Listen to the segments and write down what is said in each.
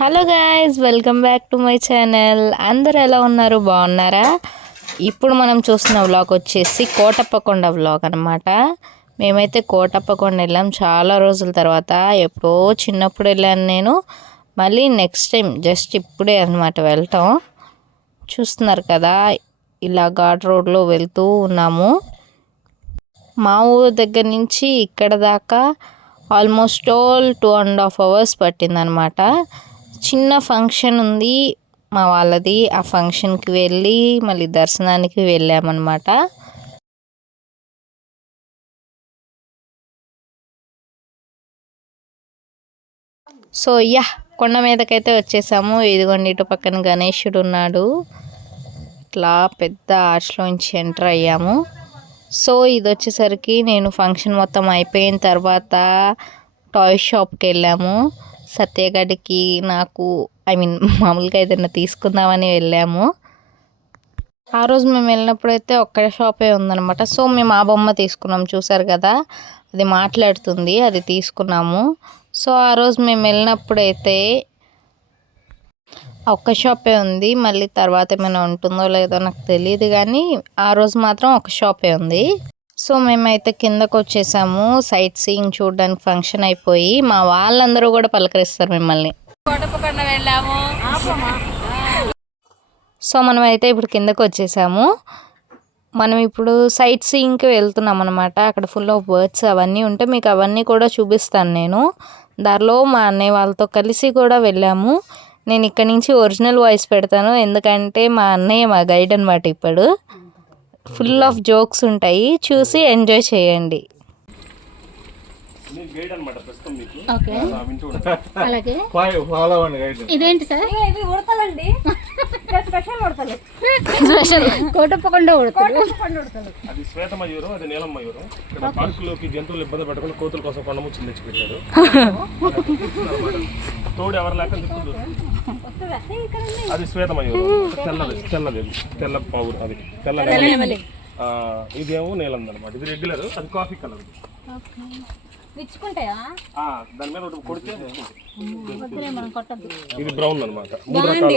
Hello guys welcome back to my channel. అందరు ఎలా ఉన్నారు? బాగున్నారా? ఇప్పుడు మనం చూస్తున్న వ్లాగ్ వచ్చేసి కోటప్పకొండ వ్లాగ్ అనమాట మేమైతే కోటప్పకొండ వెళ్ళాం చాలా రోజుల తర్వాత. ఎప్పుడో చిన్నప్పుడు వెళ్ళాను నేను. మళ్ళీ నెక్స్ట్ టైం జస్ట్ ఇప్పుడే అనమాట వెళ్ళటం చూస్తున్నారు కదా ఇలా ఘాట్ రోడ్లో వెళ్తూ ఉన్నాము. మా ఊరు దగ్గర నుంచి ఇక్కడ దాకా almost all two and half hours పట్టిందనమాట చిన్న ఫంక్షన్ ఉంది మా వాళ్ళది. ఆ ఫంక్షన్కి వెళ్ళి మళ్ళీ దర్శనానికి వెళ్ళామన్నమాట. సో యా కొండ మీదకైతే వచ్చేసాము. ఇదిగోండి ఇటు పక్కన గణేశుడు ఉన్నాడు. ఇట్లా పెద్ద ఆర్చ్లోంచి ఎంటర్ అయ్యాము. సో ఇది వచ్చేసరికి నేను ఫంక్షన్ మొత్తం అయిపోయిన తర్వాత టాయ్ షాప్కి వెళ్ళాము. సత్యగడికి నాకు ఐ మీన్ మామూలుగా ఏదైనా తీసుకుందామని వెళ్ళాము. ఆ రోజు మేము వెళ్ళినప్పుడు అయితే ఒక్క షాపే ఉందనమాట సో మేము ఆ బొమ్మ తీసుకున్నాం చూసారు కదా? అది మాట్లాడుతుంది అది తీసుకున్నాము. సో ఆ రోజు మేము వెళ్ళినప్పుడు అయితే ఒక్క షాపే ఉంది. మళ్ళీ తర్వాత ఏమైనా ఉంటుందో లేదో నాకు తెలియదు కానీ ఆ రోజు మాత్రం ఒక షాపే ఉంది. సో మేమైతే కిందకు వచ్చేసాము సైట్ సీయింగ్ చూడడానికి ఫంక్షన్ అయిపోయి మా వాళ్ళందరూ కూడా పలకరిస్తారు మిమ్మల్ని. వెళ్ళాము. సో మనం అయితే ఇప్పుడు కిందకు వచ్చేసాము మనం ఇప్పుడు సైట్ సీయింగ్కి వెళ్తున్నాం అనమాట అక్కడ ఫుల్ ఆఫ్ బర్డ్స్ అవన్నీ ఉంటే మీకు అవన్నీ కూడా చూపిస్తాను నేను. దారిలో మా అన్నయ్య వాళ్ళతో కలిసి కూడా వెళ్ళాము. నేను ఇక్కడ నుంచి ఒరిజినల్ వాయిస్ పెడతాను. ఎందుకంటే మా అన్నయ్య మా గైడ్ అనమాట ఇప్పుడు. ఫుల్ ఆఫ్ జోక్స్ ఉంటాయి. చూసి ఎంజాయ్ చేయండి. అలాగే. ఫాలో అవ్వండి గైడ్ ఇదేంటి సార్? ఇవి ఉడతలండి. స్పెషల్ ఉడతలు. స్పెషల్. కోటప్పకొండ ఉడతలు. అది శ్వేత మయూరం అది నీలం మయూరం. ఇక్కడ పార్కులోకి జంతువులు ఇబ్బంది పడకుండా కోతుల కోసం కొండముచ్చులు తెచ్చి పెట్టారు. తోడు ఎవరు లేక అది శ్వేత మయూరం. తెల్లది తెల్లది తెల్ల పావురు అది. తెల్ల ఇదేమో నీలం అనమాట ఇది రెగ్యులర్ అది కాఫీ కలర్ విచ్చుకుంటాయా? దాని మీద ఒకటి కొడితే వద్దులే మనం కొట్టద్దు. ఇది బ్రౌన్ అనమాట మూడు రకాలు.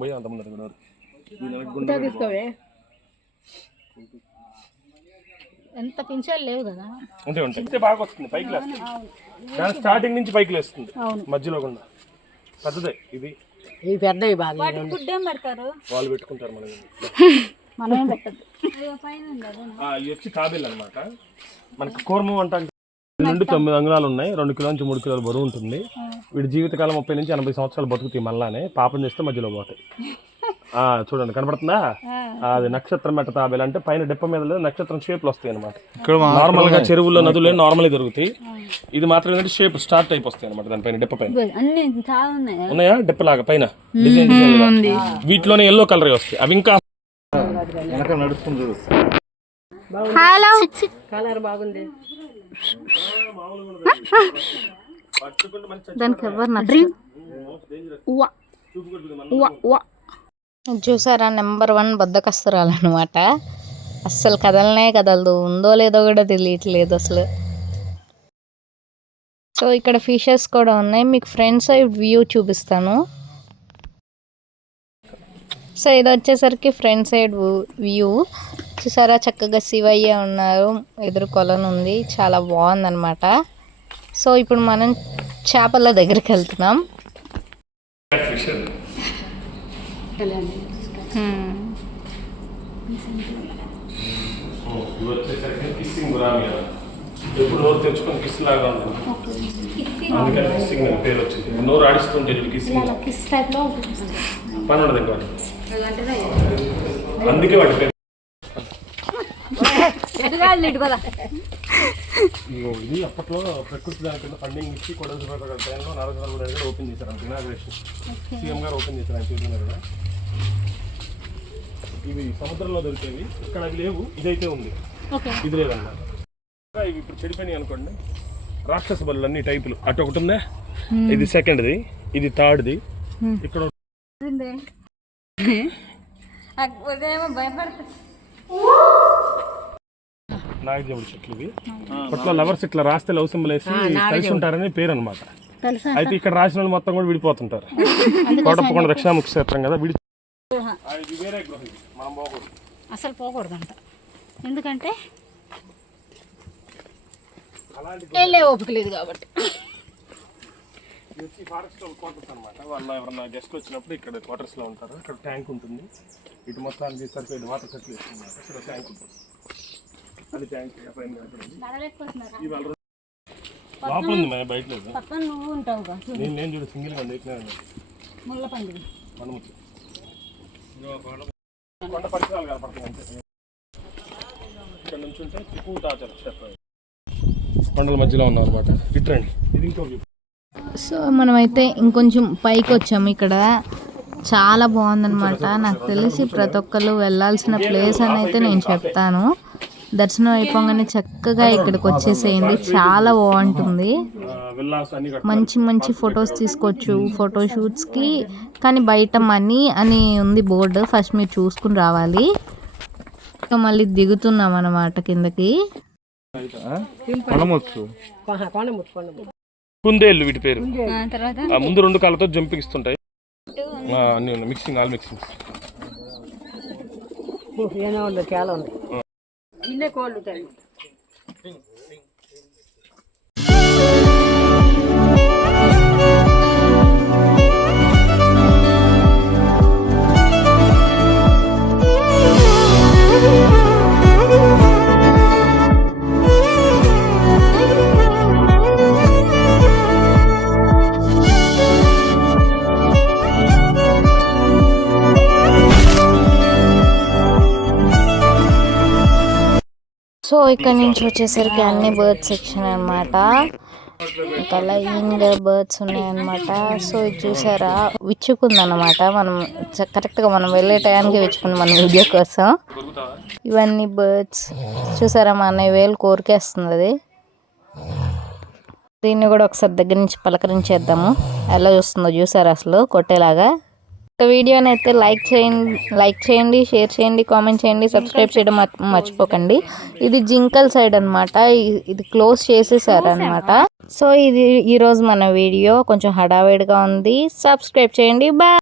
పోయి అంత ముందర కూడా ఎవరు? తీసుకోవే. ఎంత పింఛాలు లేవు కదా? ఉంటాయి ఉంటాయి. ఇంతే బాగా వస్తుంది పైకి లేస్తుంది. దాని స్టార్టింగ్ నుంచి పైకి లేస్తుంది. మధ్యలో కూడా. పెద్దదే ఇది. ఇవి పెద్దవి బాగా వాటి ఫుడ్ ఏం పెడతారు? వాళ్ళు పెట్టుకుంటారు మనం మనం ఏం పెట్టద్దు వచ్చి అనమాట మనకి కూర్మం అంట నుండి తొమ్మిది అంగుళాలు ఉన్నాయి. రెండు కిలో నుంచి మూడు కిలోలు బరువు ఉంటుంది. వీడి జీవితకాలం ముప్పై నుంచి ఎనభై సంవత్సరాలు బతుకుతాయి మళ్ళానే. పాపం చేస్తే మధ్యలో పోతాయి. చూడండి కనపడుతుందా? అది నక్షత్రం మెట్ట తాబేలు. అంటే పైన డెప్ప మీద లేదు నక్షత్రం షేప్లు వస్తాయి అనమాట నార్మల్గా చెరువుల్లో నదులు నార్మల్ దొరుకుతాయి. ఇది మాత్రం ఏంటంటే షేప్ స్టార్ టైప్ వస్తాయి అనమాట దానిపైన డెప్ప పైన. అన్ని చాలా ఉన్నాయి. ఉన్నాయా? డెప్ప లాగా పైన డిజైన్ డిజైన్ వీటిలోనే ఎల్లో కలర్ వస్తాయి. అవి ఇంకా వెనక నడుస్తుంది చూడు. హలో కలర్ బాగుంది. దానికి ఎవరు చూసారా? నెంబర్ వన్ బద్దకస్తురాలు అనమాట అస్సలు కదలనే కదలదు. ఉందో లేదో కూడా తెలియట్లేదు అసలు. సో ఇక్కడ ఫిషెస్ కూడా ఉన్నాయి. మీకు ఫ్రంట్ సైడ్ వ్యూ చూపిస్తాను. సో ఇది వచ్చేసరికి ఫ్రంట్ సైడ్ వ్యూ చూసారా? చక్కగా శివయ్య ఉన్నారు. ఎదురు కొలను ఉంది. చాలా బాగుందనమాట సో ఇప్పుడు మనం చేపల దగ్గరికి వెళ్తున్నాం. ఇవి వచ్చేసరికి కిస్సింగ్ గురామి అని. ఎప్పుడు నోరు తెచ్చుకొని కిస్ లాగా ఉంటుంది అందుకని కిస్సింగ్ అని పేరు వచ్చింది. నోరు ఆడిస్తుంటే కిస్సింగ్ కిస్ పని ఉండదు ఇంకా. అందుకే వాటి పేరు. ఇది అప్పట్లో ప్రకృతి దాని కింద ఫండింగ్ ఇచ్చి కొడవలి టైంలో నారాయణ గారు కూడా ఓపెన్ చేశారు అంత ఇనాగ్రేషన్ సీఎం గారు ఓపెన్ చేశారు ఆయన చేతుల మీద ఇవి సముద్రంలో దొరికేవి. ఇక్కడ అవి లేవు ఇదైతే ఉంది. ఇది లేదన్నమాట ఇవి ఇప్పుడు చెడిపోయినాయి అనుకోండి. రాక్షస బలు అన్ని టైపులు. అటు ఒకటి ఉందా? ఇది సెకండ్ది ఇది థర్డ్ది ఇక్కడ ఉదయం భయపడుతుంది. నాగజముడి చెట్లు ఇవి. అప్పట్లో లవర్స్ ఇట్లా రాస్తే లవ్ సింబల్ వేసి కలిసి ఉంటారని పేరు అనమాట అయితే ఇక్కడ రాసిన వాళ్ళు మొత్తం కూడా విడిపోతుంటారు. కోటప్పకొండ దక్షిణాముఖ క్షేత్రం కదా విడి అసలు పోకూడదంట. ఎందుకంటే వెళ్ళే ఓపిక లేదు కాబట్టి. ఇది వచ్చి ఫారెస్ట్ క్వార్టర్స్ అనమాట వాళ్ళు ఎవరన్నా గెస్ట్ వచ్చినప్పుడు ఇక్కడ క్వార్టర్స్లో ఉంటారు. ఇక్కడ ట్యాంక్ ఉంటుంది. ఇటు మొత్తానికి సరిపోయి వాటర్ ఇస్తున్నారు ఇక్కడ ట్యాంక్ ఉంటుంది అది ట్యాంక్ పైన అక్కడ ఉంది. ఇవాళ రోజు- లోపల ఉంది మన బయట లేదు. పక్కన నువ్వు ఉంటావుగా నేను నేను చూడు సింగిల్గా ఎక్కినా ముళ్ళ మనముచ్చు. కొండ పరిసరాలు కనపడతాయి అంతే. ఇక్కడ నుంచి ఉంటే త్రికూటాచార క్షేత్రం. కొండల మధ్యలో ఉన్నాం అనమాట ఇట్రండి. ఇది ఇంకో సో మనమైతే ఇంకొంచెం పైకి వచ్చాము ఇక్కడ. చాలా బాగుందన్నమాట. నాకు తెలిసి ప్రతి ఒక్కరు వెళ్ళాల్సిన ప్లేస్ అని అయితే నేను చెప్తాను. దర్శనం అయిపోగానే చక్కగా ఇక్కడికి వచ్చేసేయండి. చాలా బాగుంటుంది. విల్లాస్ అన్ని కట్టారు. మంచి మంచి ఫొటోస్ తీసుకోవచ్చు ఫోటో షూట్స్కి. కానీ బయట మనీ అని ఉంది బోర్డు. ఫస్ట్ మీరు చూసుకుని రావాలి. ఇంకా మళ్ళీ దిగుతున్నాం అన్నమాట కిందకి. కుందేళ్ళు వీటి పేరు. తర్వాత? ఆ ముందు రెండు కాళ్ళతో ఉన్నాయి. మిక్సింగ్ ఆల్ మిక్సింగ్ ఏమో ఉంది చాలా ఉంది ने कोल्ड उतारी సో ఇక్కడ నుంచి వచ్చేసరికి అన్ని బర్డ్స్ సెక్షన్ అనమాట కలయింగ్ బర్డ్స్ ఉన్నాయన్నమాట. సో ఇది చూసారా? విచ్చుకుందనమాట మనం కరెక్ట్గా మనం వెళ్ళే టైంకి విచ్చుకుంది మన వీడియో కోసం. ఇవన్నీ బర్డ్స్. చూసారా? మా అన్నయ్య వేలు కోరికేస్తుంది అది. దీన్ని కూడా ఒకసారి దగ్గర నుంచి పలకరించేద్దాము. ఎలా చూస్తుందో చూసారా అసలు? కొట్టేలాగా. వీడియోని అయితే లైక్ చేయండి లైక్ చేయండి షేర్ చేయండి కామెంట్ చేయండి సబ్స్క్రైబ్ చేయడం మర్చిపోకండి. ఇది జింకల్ సైడ్ అనమాట ఇది క్లోజ్ చేసేసారనమాట సో ఇది ఈరోజు మన వీడియో. కొంచెం హడావిడిగా ఉంది. సబ్స్క్రైబ్ చేయండి. బాయ్